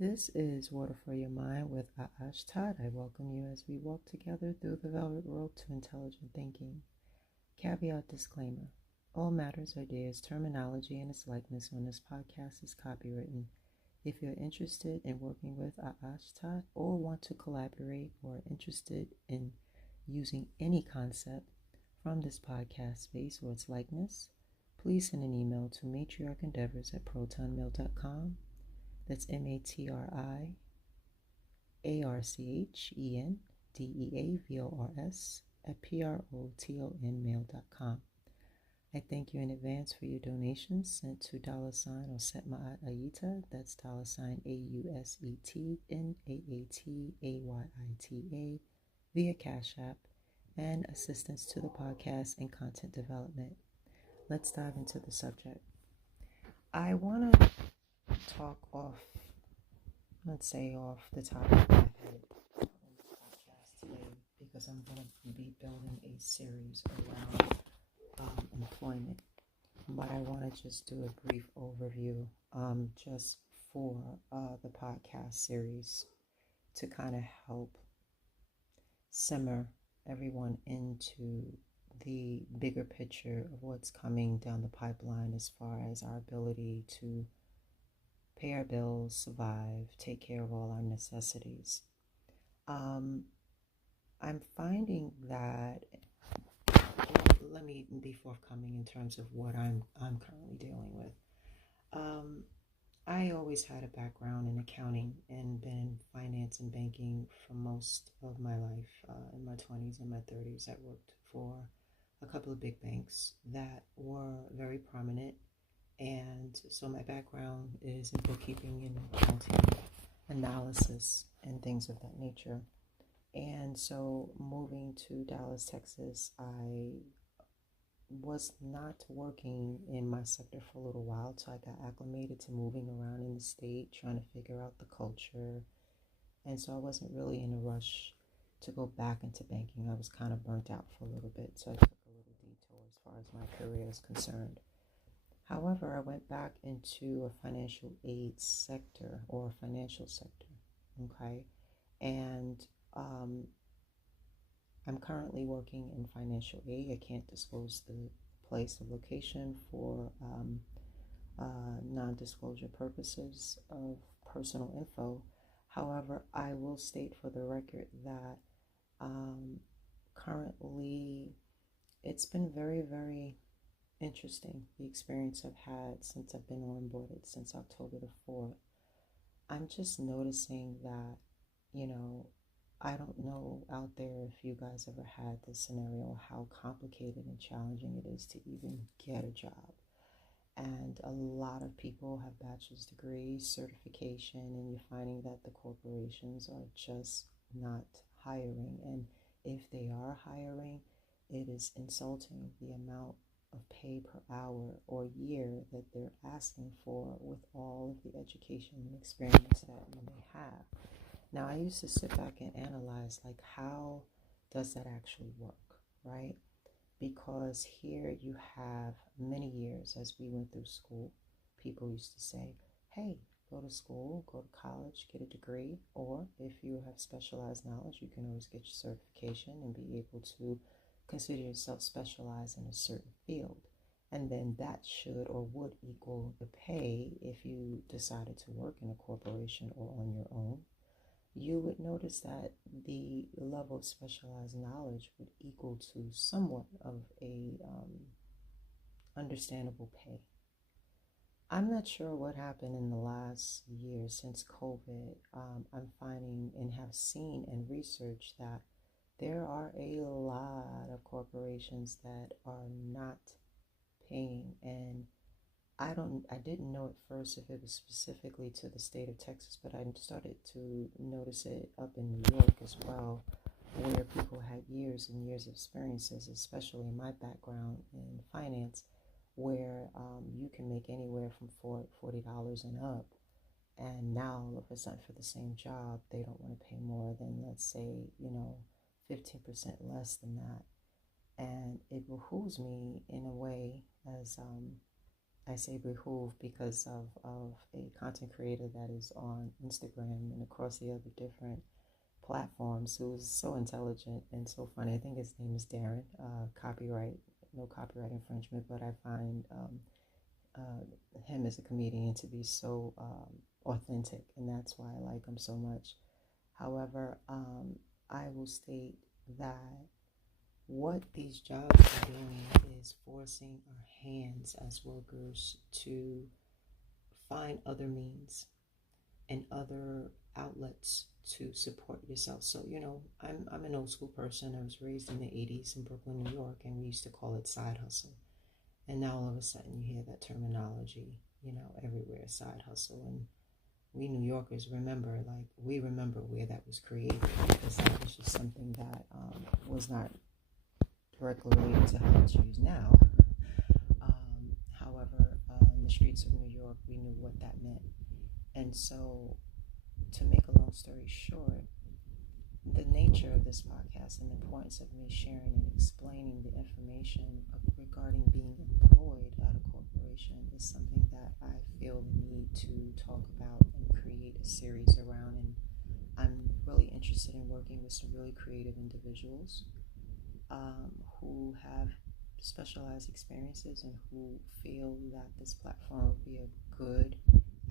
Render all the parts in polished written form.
This is Water for Your Mind with Aash Todd. I welcome you as we walk together through the velvet road to intelligent thinking. Caveat disclaimer. All matters, ideas, terminology, and its likeness on this podcast is copywritten. If you're interested in working with Aash Todd or want to collaborate or are interested in using any concept from this podcast space or its likeness, please send an email to matriarchendeavors@protonmail.com. That's matriarchendeavors @protonmail.com. I thank you in advance for your donations sent to $ or Setmaat Ayita. That's $USETNAATAYITA via Cash App and assistance to the podcast and content development. Let's dive into the subject. I want to talk off the topic of my head on the podcast today because I'm going to be building a series around employment. But I want to just do a brief overview just for the podcast series to kind of help simmer everyone into the bigger picture of what's coming down the pipeline as far as our ability to pay our bills, survive, take care of all our necessities. I'm finding that, let me be forthcoming in terms of what I'm currently dealing with. I always had a background in accounting and been in finance and banking for most of my life. In my 20s and my 30s, I worked for a couple of big banks that were very prominent. And so my background is in bookkeeping and accounting analysis and things of that nature. And so moving to Dallas, Texas, I was not working in my sector for a little while, so I got acclimated to moving around in the state, trying to figure out the culture. And so I wasn't really in a rush to go back into banking. I was kind of burnt out for a little bit, so I took a little detour as far as my career is concerned. However, I went back into a financial aid sector or financial sector, okay? And I'm currently working in financial aid. I can't disclose the place of location for non-disclosure purposes of personal info. However, I will state for the record that currently it's been very, very interesting, the experience I've had since I've been onboarded since October the 4th. I'm just noticing that, I don't know out there if you guys ever had this scenario, how complicated and challenging it is to even get a job. And a lot of people have bachelor's degrees, certification, and you're finding that the corporations are just not hiring. And if they are hiring, it is insulting the amount of pay per hour or year that they're asking for with all of the education and experience that you may have. Now, I used to sit back and analyze, like, how does that actually work, right? Because here you have many years as we went through school. People used to say, hey, go to school, go to college, get a degree, or if you have specialized knowledge, you can always get your certification and be able to consider yourself specialized in a certain field. And then that should or would equal the pay if you decided to work in a corporation or on your own. You would notice that the level of specialized knowledge would equal to somewhat of a understandable pay. I'm not sure what happened in the last year since COVID. I'm finding and have seen and researched that there are a lot of corporations that are not paying, and I didn't know at first if it was specifically to the state of Texas, but I started to notice it up in New York as well, where people had years and years of experiences, especially in my background in finance, where you can make anywhere from $40 and up. And now, all of a sudden, for the same job, they don't want to pay more than, let's say, 15% less than that. And it behooves me in a way I say behoove because of a content creator that is on Instagram and across the other different platforms who's so intelligent and so funny. I think his name is Darren. Copyright, no copyright infringement, but I find him as a comedian to be so authentic, and that's why I like him so much. However, I will state that what these jobs are doing is forcing our hands as workers to find other means and other outlets to support yourself. So, I'm an old school person. I was raised in the 80s in Brooklyn, New York, and we used to call it side hustle. And now all of a sudden you hear that terminology, everywhere, side hustle. And we New Yorkers we remember where that was created, because that was just something that was not directly related to how it's used now. However, in the streets of New York, we knew what that meant. And so, to make a long story short, the nature of this podcast and the importance of me sharing and explaining the information regarding being employed at a corporation is something that I feel the need to talk about and create a series around. And I'm really interested in working with some really creative individuals who have specialized experiences and who feel that this platform would be a good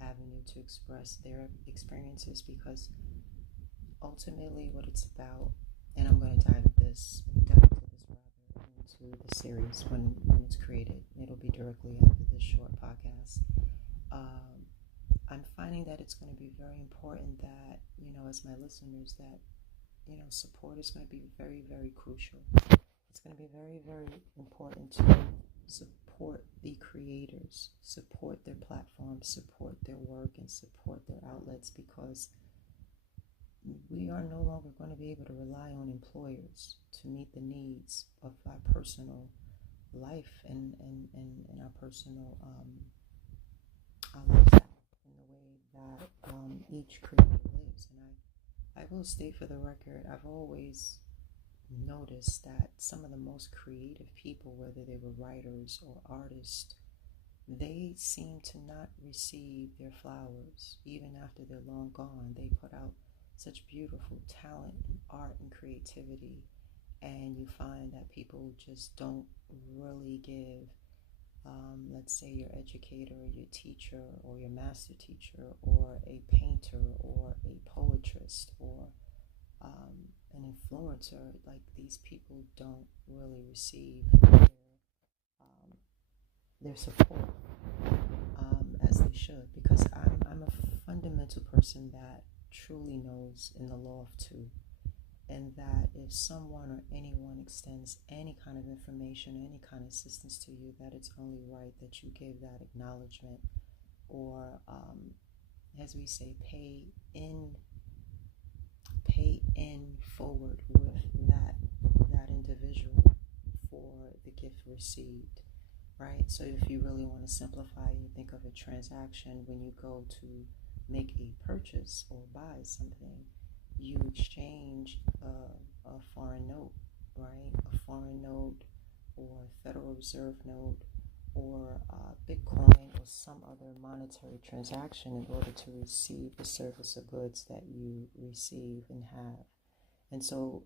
avenue to express their experiences, because ultimately what it's about, and I'm going to dive into this into the series when it's created. It'll be directly after this short podcast. I'm finding that it's going to be very important that, as my listeners, that, support is going to be very, very crucial. It's going to be very, very important to support the creators, support their platforms, support their work, and support their outlets, because we are no longer going to be able to rely on employers to meet the needs of our personal life and our personal our lifestyle in the way that each creator lives. And I will state for the record, I've always noticed that some of the most creative people, whether they were writers or artists, they seem to not receive their flowers even after they're long gone. They put out such beautiful talent and art and creativity, and you find that people just don't really give, let's say, your educator or your teacher or your master teacher or a painter or a poetrist or an influencer, like these people don't really receive their support as they should, because I'm a fundamental person that truly knows in the law of two, and that if someone or anyone extends any kind of information, any kind of assistance to you, that it's only right that you give that acknowledgement, or as we say, pay in forward with that individual for the gift received, right? So if you really want to simplify and you think of a transaction, when you go to make a purchase or buy something, you exchange a foreign note, right? A foreign note or Federal Reserve note or Bitcoin or some other monetary transaction in order to receive the service or goods that you receive and have. And so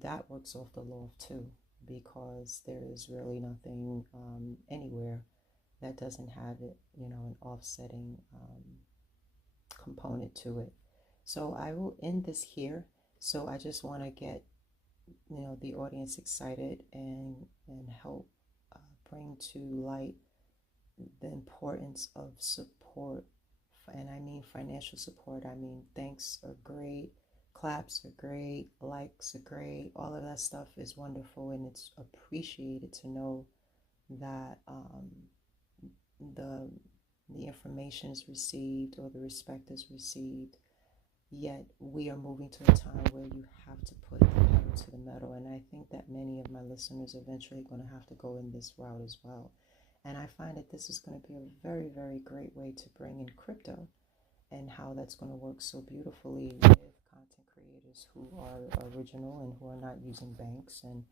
that works off the law of two, because there is really nothing anywhere that doesn't have it, an offsetting component to it. So I will end this here. So I just want to get, the audience excited and help bring to light the importance of support. And I mean financial support. I mean, thanks are great, claps are great, likes are great. All of that stuff is wonderful, and it's appreciated to know that the information is received or the respect is received. Yet we are moving to a time where you have to put the pedal to the metal, and I think that many of my listeners are eventually going to have to go in this route as well. And I find that this is going to be a very, very great way to bring in crypto, and how that's going to work so beautifully with content creators who are original and who are not using banks and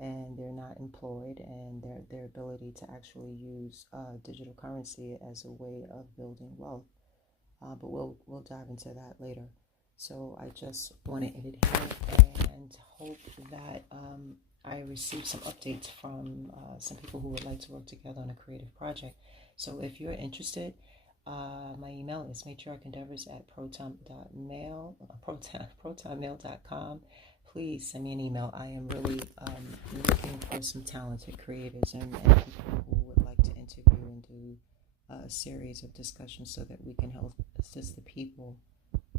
and they're not employed, and their ability to actually use digital currency as a way of building wealth. But we'll dive into that later. So I just want to end it here and hope that I received some updates from some people who would like to work together on a creative project. So if you're interested, my email is matriarchendeavors at protonmail.com. Please send me an email. I am really looking for some talented creatives and people who would like to interview and do a series of discussions so that we can help assist the people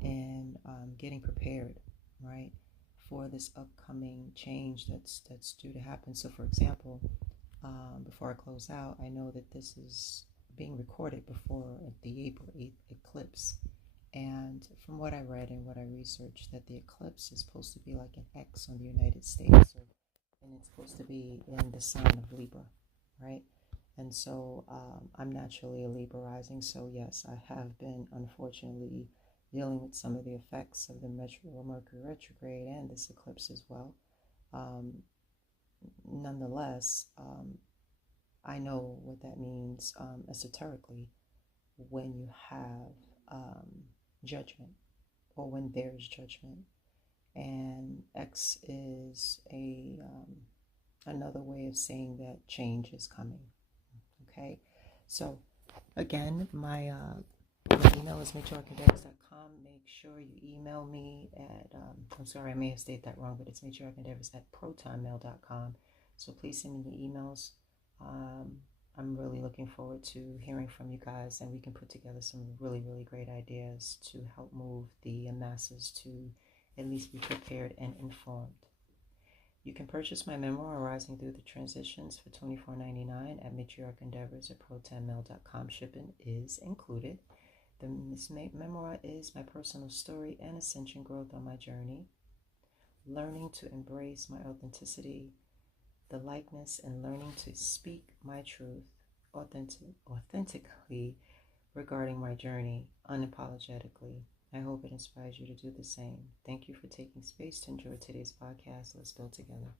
in getting prepared, right, for this upcoming change that's due to happen. So, for example, before I close out, I know that this is being recorded before the April 8th eclipse. And from what I read and what I researched, that the eclipse is supposed to be like an X on the United States, and it's supposed to be in the sign of Libra, right? And so I'm naturally a Libra rising. So yes, I have been unfortunately dealing with some of the effects of the Mercury retrograde and this eclipse as well. Nonetheless, I know what that means esoterically when you have judgment, or when there's judgment. And X is another way of saying that change is coming. Okay, so again, my email is matriarchendeavors.com. Make sure you email me at, I'm sorry, I may have stated that wrong, but it's matriarchendeavors at protonmail.com. So please send me the emails. I'm really looking forward to hearing from you guys, and we can put together some really, really great ideas to help move the masses to at least be prepared and informed. You can purchase my memoir, Rising Through the Transitions, for $24.99 at matriarchendeavors at protonmail.com. Shipping is included. This memoir is my personal story and ascension growth on my journey, learning to embrace my authenticity, the likeness, and learning to speak my truth authentically regarding my journey unapologetically. I hope it inspires you to do the same. Thank you for taking space to enjoy today's podcast. Let's build together.